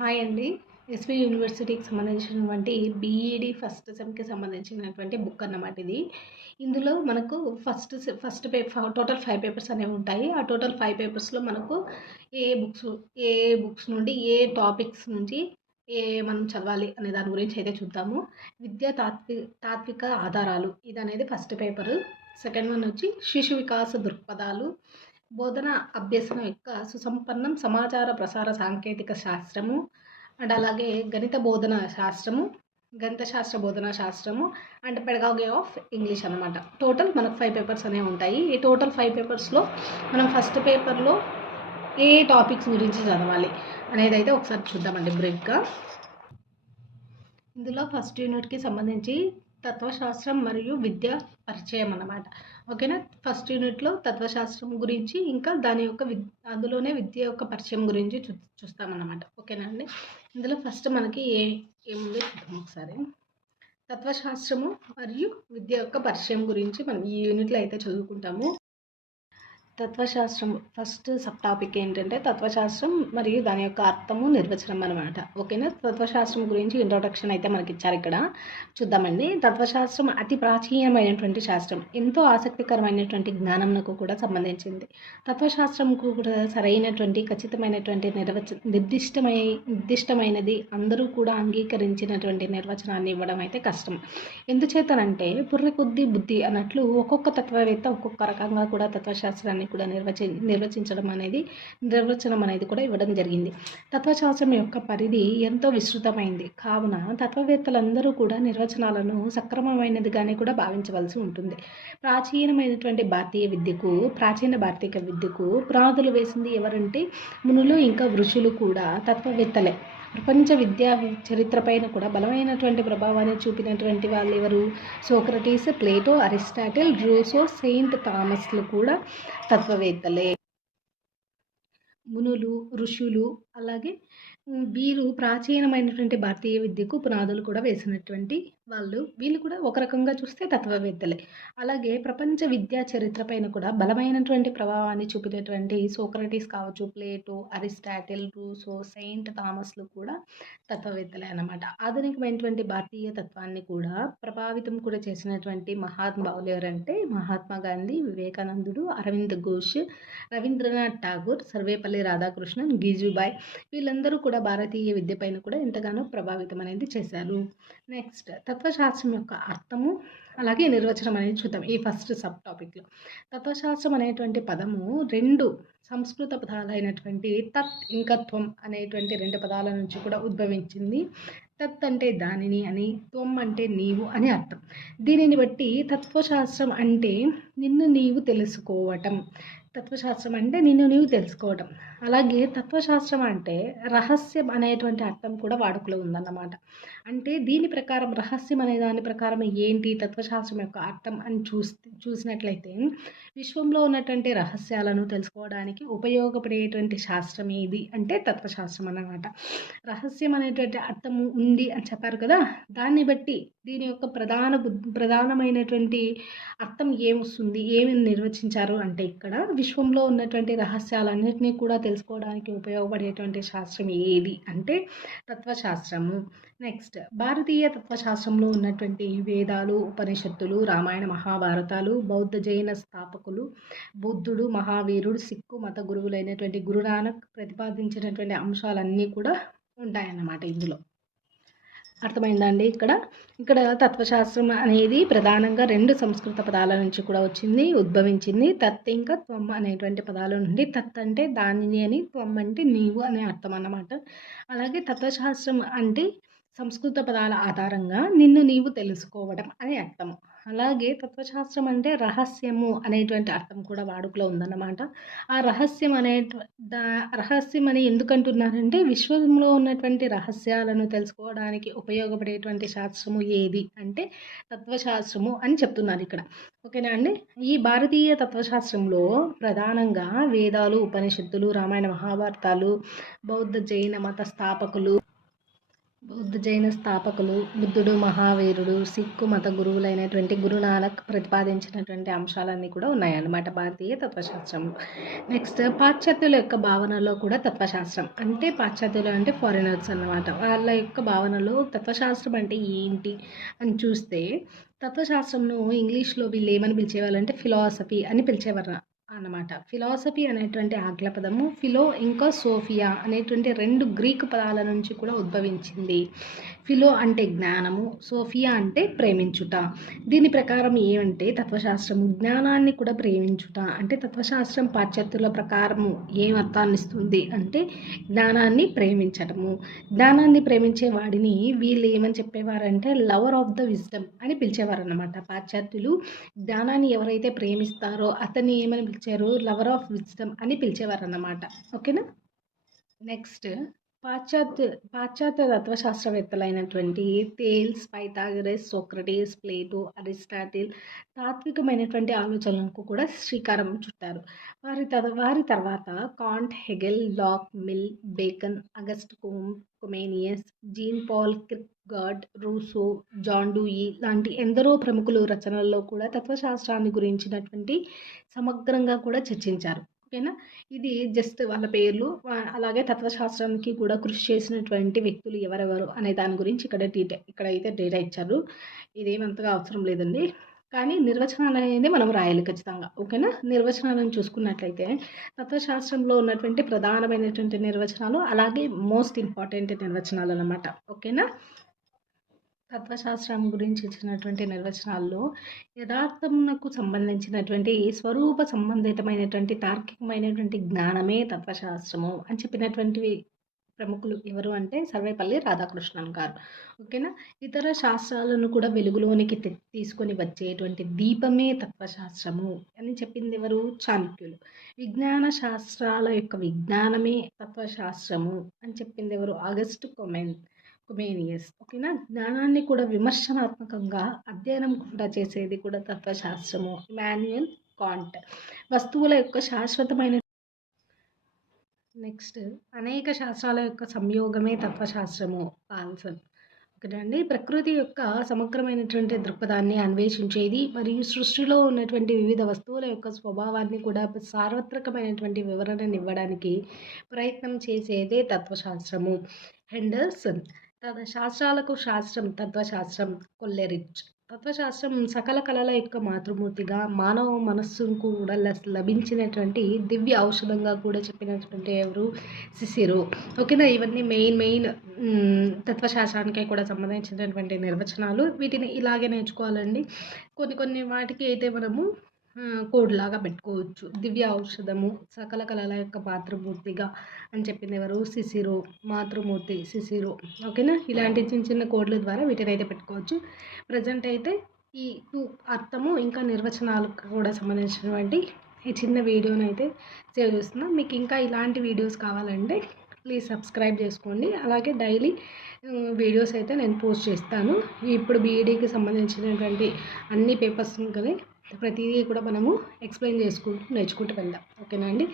Hi అండి. SV యూనివర్సిటీకి సంబంధించినటువంటి బీఈడీ ఫస్ట్ సెమ్‌కి సంబంధించినటువంటి బుక్ అన్నమాట ఇది. ఇందులో మనకు ఫస్ట్ టోటల్ 5 పేపర్స్ అనేవి ఉంటాయి. ఆ టోటల్ 5 పేపర్స్‌లో మనకు ఏ బుక్స్ ఏ బుక్స్ నుండి ఏ టాపిక్స్ నుంచి మనం చదవాలి అనే దాని గురించి అయితే చూద్దాము. విద్యా తాత్విక ఆధారాలు ఇదనేది ఫస్ట్ పేపరు. సెకండ్ వన్ వచ్చి శిశు వికాస దృక్పథాలు, బోధన అభ్యసనం యొక్క సుసంపన్నం సమాచార ప్రసార సాంకేతిక శాస్త్రము అండ్ అలాగే గణిత శాస్త్ర బోధనా శాస్త్రము అండ్ పెడగాగి ఆఫ్ ఇంగ్లీష్ అనమాట. టోటల్ మనకు 5 పేపర్స్ అనేవి ఉంటాయి. ఈ టోటల్ 5 పేపర్స్లో మనం ఫస్ట్ పేపర్లో ఏ టాపిక్స్ గురించి చదవాలి అనేది అయితే ఒకసారి చూద్దామండి బ్రీఫ్గా. ఇందులో ఫస్ట్ యూనిట్కి సంబంధించి తత్వశాస్త్రం మరియు విద్య పరిచయం అన్నమాట. ఓకేనా. ఫస్ట్ యూనిట్లో తత్వశాస్త్రం గురించి ఇంకా దాని యొక్క అందులోనే విద్య యొక్క పరిచయం గురించి చూస్తామన్నమాట. ఓకేనా అండి. ఇందులో ఫస్ట్ మనకి ఏముంది చూద్దాం ఒకసారి. తత్వశాస్త్రము మరియు విద్య యొక్క పరిచయం గురించి మనం ఈ యూనిట్లో అయితే చదువుకుంటాము. తత్వశాస్త్రం ఫస్ట్ సబ్ టాపిక్ ఏంటంటే తత్వశాస్త్రం మరియు దాని యొక్క అర్థము నిర్వచనం అనమాట. ఓకేనా. తత్వశాస్త్రం గురించి ఇంట్రొడక్షన్ అయితే మనకి ఇచ్చారు, ఇక్కడ చూద్దామండి. తత్వశాస్త్రం అతి ప్రాచీనమైనటువంటి శాస్త్రం, ఎంతో ఆసక్తికరమైనటువంటి జ్ఞానంకు కూడా సంబంధించింది. తత్వశాస్త్రంకు కూడా సరైనటువంటి ఖచ్చితమైనటువంటి నిర్దిష్టమైనది అందరూ కూడా అంగీకరించినటువంటి నిర్వచనాన్ని ఇవ్వడం అయితే కష్టం. ఎందుచేతనంటే బుర్ర కొద్ది బుద్ధి అన్నట్లు ఒక్కొక్క తత్వవేత్త ఒక్కొక్క రకంగా కూడా తత్వశాస్త్రాన్ని కూడా నిర్వచనం అనేది కూడా ఇవ్వడం జరిగింది. తత్వశాస్త్రం యొక్క పరిధి ఎంతో విస్తృతమైంది కావున తత్వవేత్తలందరూ కూడా నిర్వచనాలను సక్రమమైనదిగానే కూడా భావించవలసి ఉంటుంది. ప్రాచీన భారతీయ విద్యకు పునాదులు వేసింది ఎవరంటే మునులు ఇంకా ఋషులు కూడా తత్వవేత్తలే. ప్రపంచ విద్యా చరిత్ర పైన కూడా బలమైనటువంటి ప్రభావాన్ని చూపినటువంటి వాళ్ళు ఎవరు? Socrates, Plato, Aristotle, Rousseau, saint థామస్లు కూడా తత్వవేత్తలే. మునులు, ఋషులు అలాగే వీరు ప్రాచీనమైనటువంటి భారతీయ విద్యకు పునాదులు కూడా వేసినటువంటి వీళ్ళు కూడా ఒక రకంగా చూస్తే తత్వవేత్తలే. అలాగే ప్రపంచ విద్యా చరిత్ర పైన కూడా బలమైనటువంటి ప్రభావాన్ని చూపినటువంటి సోక్రటీస్ కావచ్చు, ప్లేటో, అరిస్టాటిల్, రూసో, సెయింట్ థామస్లు కూడా తత్వవేత్తలే అన్నమాట. ఆధునికమైనటువంటి భారతీయ తత్వాన్ని కూడా ప్రభావితం కూడా చేసినటువంటి మహానుభావులు ఎవరంటే మహాత్మా గాంధీ, వివేకానందుడు, అరవింద్ ఘోష్, రవీంద్రనాథ్ ఠాగూర్, సర్వేపల్లి రాధాకృష్ణన్, గిజుబాయ్ వీళ్ళందరూ కూడా భారతీయ విద్య పైన కూడా ఎంతగానో ప్రభావితం అనేది చేశారు. నెక్స్ట్ తత్వశాస్త్రం యొక్క అర్థము అలాగే నిర్వచనం అనేది చూద్దాం ఈ ఫస్ట్ సబ్ టాపిక్లో. తత్వశాస్త్రం అనేటువంటి పదము 2 సంస్కృత పదాలైనటువంటి తత్ ఇంకా త్వం అనేటువంటి 2 పదాల నుంచి కూడా ఉద్భవించింది. తత్ అంటే దానిని అని, త్వం అంటే నీవు అని అర్థం. దీనిని బట్టి తత్వశాస్త్రం అంటే నిన్ను నీవు తెలుసుకోవటం. తత్వశాస్త్రం అంటే నిన్ను నీవు తెలుసుకోవటం. అలాగే తత్వశాస్త్రం అంటే రహస్యం అనేటువంటి అర్థం కూడా వాడుకలో ఉందన్నమాట. అంటే దీని ప్రకారం రహస్యం అనే దాని ప్రకారం ఏంటి తత్వశాస్త్రం యొక్క అర్థం అని చూసినట్లయితే విశ్వంలో ఉన్నటువంటి రహస్యాలను తెలుసుకోవడానికి ఉపయోగపడేటువంటి శాస్త్రం ఏది అంటే తత్వశాస్త్రం అన్నమాట. రహస్యం అనేటువంటి అర్థం ఉంది అని చెప్పారు కదా, దాన్ని బట్టి దీని యొక్క ప్రధానమైనటువంటి అర్థం ఏమొస్తుంది, ఏమి నిర్వచించారు అంటే ఇక్కడ విశ్వంలో ఉన్నటువంటి రహస్యాలన్నింటినీ కూడా తెలుసుకోవడానికి ఉపయోగపడేటువంటి శాస్త్రం ఏది అంటే తత్వశాస్త్రము. నెక్స్ట్ భారతీయ తత్వశాస్త్రంలో ఉన్నటువంటి వేదాలు, ఉపనిషత్తులు, రామాయణ మహాభారతాలు, బౌద్ధ జైన స్థాపకులు, బుద్ధుడు, మహావీరుడు, సిక్కు మత గురువులైనటువంటి గురునానక్ ప్రతిపాదించినటువంటి అంశాలన్నీ కూడా ఉంటాయన్నమాట ఇందులో. అర్థమైందండి. ఇక్కడ తత్వశాస్త్రం అనేది ప్రధానంగా 2 సంస్కృత పదాల నుంచి కూడా ఉద్భవించింది. తత్ ఇంకా త్వం అనేటువంటి పదాల నుండి. తత్ అంటే దానిని అని, త్వం అంటే నీవు అనే అర్థం అన్నమాట. అలాగే తత్వశాస్త్రం అంటే సంస్కృత పదాల ఆధారంగా నిన్ను నీవు తెలుసుకోవడం అనే అర్థము. అలాగే తత్వశాస్త్రం అంటే రహస్యము అనేటువంటి అర్థం కూడా వాడుకలో ఉందన్నమాట. ఆ రహస్యం రహస్యం అని ఎందుకంటున్నారంటే విశ్వంలో ఉన్నటువంటి రహస్యాలను తెలుసుకోవడానికి ఉపయోగపడేటువంటి శాస్త్రము ఏది అంటే తత్వశాస్త్రము అని చెప్తున్నారు ఇక్కడ. ఓకేనా అండి. ఈ భారతీయ తత్వశాస్త్రంలో ప్రధానంగా వేదాలు, ఉపనిషత్తులు, రామాయణ మహాభారతాలు, బౌద్ధ జైన మత స్థాపకులు, బౌద్ధ జైన స్థాపకులు బుద్ధుడు, మహావీరుడు, సిక్కు మత గురువులైనటువంటి గురునానక్ ప్రతిపాదించినటువంటి అంశాలన్నీ కూడా ఉన్నాయన్నమాట భారతీయ తత్వశాస్త్రంలో. నెక్స్ట్ పాశ్చాత్యుల యొక్క భావనలో కూడా తత్వశాస్త్రం అంటే పాశ్చాత్యులు అంటే ఫారినర్స్ అన్నమాట. వాళ్ళ యొక్క భావనలో తత్వశాస్త్రం అంటే ఏంటి అని చూస్తే తత్వశాస్త్రంను ఇంగ్లీష్లో వీళ్ళు ఏమని పిలిచేవాళ్ళంటే ఫిలాసఫీ అని పిలిచేవారు అన్నమాట. ఫిలాసఫీ అనేటువంటి ఆంగ్ల పదము ఫిలో ఇంకా సోఫియా అనేటువంటి 2 గ్రీకు పదాల నుంచి కూడా ఉద్భవించింది. ఫిలో అంటే జ్ఞానము, సోఫియా అంటే ప్రేమించుట. దీని ప్రకారం ఏమంటే తత్వశాస్త్రము జ్ఞానాన్ని కూడా ప్రేమించుట అంటే తత్వశాస్త్రం పాశ్చాత్యుల ప్రకారము ఏం అర్థాన్ని ఇస్తుంది అంటే జ్ఞానాన్ని ప్రేమించటము. జ్ఞానాన్ని ప్రేమించే వాడిని వీళ్ళు ఏమని చెప్పేవారంటే లవర్ ఆఫ్ ద విజ్డమ్ అని పిలిచేవారు అన్నమాట. పాశ్చాత్యులు జ్ఞానాన్ని ఎవరైతే ప్రేమిస్తారో అతన్ని ఏమని పిలిచారు లవర్ ఆఫ్ విజ్డమ్ అని పిలిచేవారు అన్నమాట. ఓకేనా. నెక్స్ట్ పాశ్చాత్య తత్వశాస్త్రవేత్తలైనటువంటి Thales, Pythagoras, Socrates, Plato, Aristotle తాత్వికమైనటువంటి ఆలోచనలకు కూడా శ్రీకారం చుట్టారు. వారి తర్వాత Kant, Hegel, Locke, Mill, Bacon, August Comenius, Jean Paul Kierkegaard, Rousseau, John Dewey లాంటి ఎందరో ప్రముఖులు రచనల్లో కూడా తత్వశాస్త్రాన్ని గురించినటువంటి సమగ్రంగా కూడా చర్చించారు. ఓకేనా. ఇది జస్ట్ వాళ్ళ పేర్లు. అలాగే తత్వశాస్త్రానికి కూడా కృషి చేసినటువంటి వ్యక్తులు ఎవరెవరు అనే దాని గురించి ఇక్కడైతే డేటా ఇచ్చారు. ఇదేమంతగా అవసరం లేదండి, కానీ నిర్వచనాలు అనేది మనం రాయాలి ఖచ్చితంగా. ఓకేనా. నిర్వచనాలను చూసుకున్నట్లయితే తత్వశాస్త్రంలో ఉన్నటువంటి ప్రధానమైనటువంటి నిర్వచనాలు అలాగే మోస్ట్ ఇంపార్టెంట్ నిర్వచనాలు అన్నమాట. ఓకేనా. తత్వశాస్త్రం గురించి ఇచ్చినటువంటి నిర్వచనాల్లో యథార్థమునకు సంబంధించినటువంటి స్వరూప సంబంధితమైనటువంటి తార్కికమైనటువంటి జ్ఞానమే తత్వశాస్త్రము అని చెప్పినటువంటి ప్రముఖులు ఎవరు అంటే సర్వేపల్లి రాధాకృష్ణన్ గారు. ఓకేనా. ఇతర శాస్త్రాలను కూడా వెలుగులోనికి తీసుకొని వచ్చేటువంటి దీపమే తత్వశాస్త్రము అని చెప్పింది ఎవరు? చాణక్యులు. విజ్ఞాన శాస్త్రాల యొక్క విజ్ఞానమే తత్వశాస్త్రము అని చెప్పింది ఎవరు? ఆగస్ట్ కొమేనియస్. ఓకేనా. జ్ఞానాన్ని కూడా విమర్శనాత్మకంగా అధ్యయనం కూడా చేసేది కూడా తత్వశాస్త్రము ఇమాన్యుయల్ కాంట్. వస్తువుల యొక్క శాశ్వతమైన నెక్స్ట్ అనేక శాస్త్రాల యొక్క సంయోగమే తత్వశాస్త్రము పాల్సన్. ఒకటండి ప్రకృతి యొక్క సమగ్రమైనటువంటి దృక్పథాన్ని అన్వేషించేది మరియు సృష్టిలో ఉన్నటువంటి వివిధ వస్తువుల యొక్క స్వభావాన్ని కూడా సార్వత్రికమైనటువంటి వివరణనివ్వడానికి ప్రయత్నం చేసేదే తత్వశాస్త్రము హెండర్సన్. శాస్త్రాలకు శాస్త్రం తత్వశాస్త్రం కొల్లెరిచ్. తత్వశాస్త్రం సకల కళల యొక్క మాతృమూర్తిగా మానవ మనస్సుకు కూడా లభించినటువంటి దివ్య ఔషధంగా కూడా చెప్పినటువంటి ఎవరు? సిసిరో. ఓకేనా. ఇవన్నీ మెయిన్ తత్వశాస్త్రానికి కూడా సంబంధించినటువంటి నిర్వచనాలు. వీటిని ఇలాగే నేర్చుకోవాలండి. కొన్ని వాటికి అయితే మనము కోడ్ లాగా పెట్టుకోవచ్చు. దివ్య ఔషధము సకల కళల యొక్క మాతృమూర్తిగా అని చెప్పింది ఎవరు? సిసిరో. మాతృమూర్తి సిసిరో. ఓకేనా. ఇలాంటి చిన్న కోడ్ల ద్వారా వీటిని అయితే పెట్టుకోవచ్చు. ప్రజెంట్ అయితే ఈ అర్థము ఇంకా నిర్వచనాలకు కూడా సంబంధించినటువంటి ఈ చిన్న వీడియోని అయితే సేవ్ చేస్తున్నాను. మీకు ఇంకా ఇలాంటి వీడియోస్ కావాలంటే ప్లీజ్ సబ్స్క్రైబ్ చేసుకోండి. అలాగే డైలీ వీడియోస్ అయితే నేను పోస్ట్ చేస్తాను. ఇప్పుడు బీఈడీకి సంబంధించినటువంటి అన్ని పేపర్స్ని కానీ ప్రతిదీ కూడా మనము ఎక్స్ప్లెయిన్ చేసుకుంటూ నేర్చుకుంటూ వెళ్దాం. ఓకేనా అండి.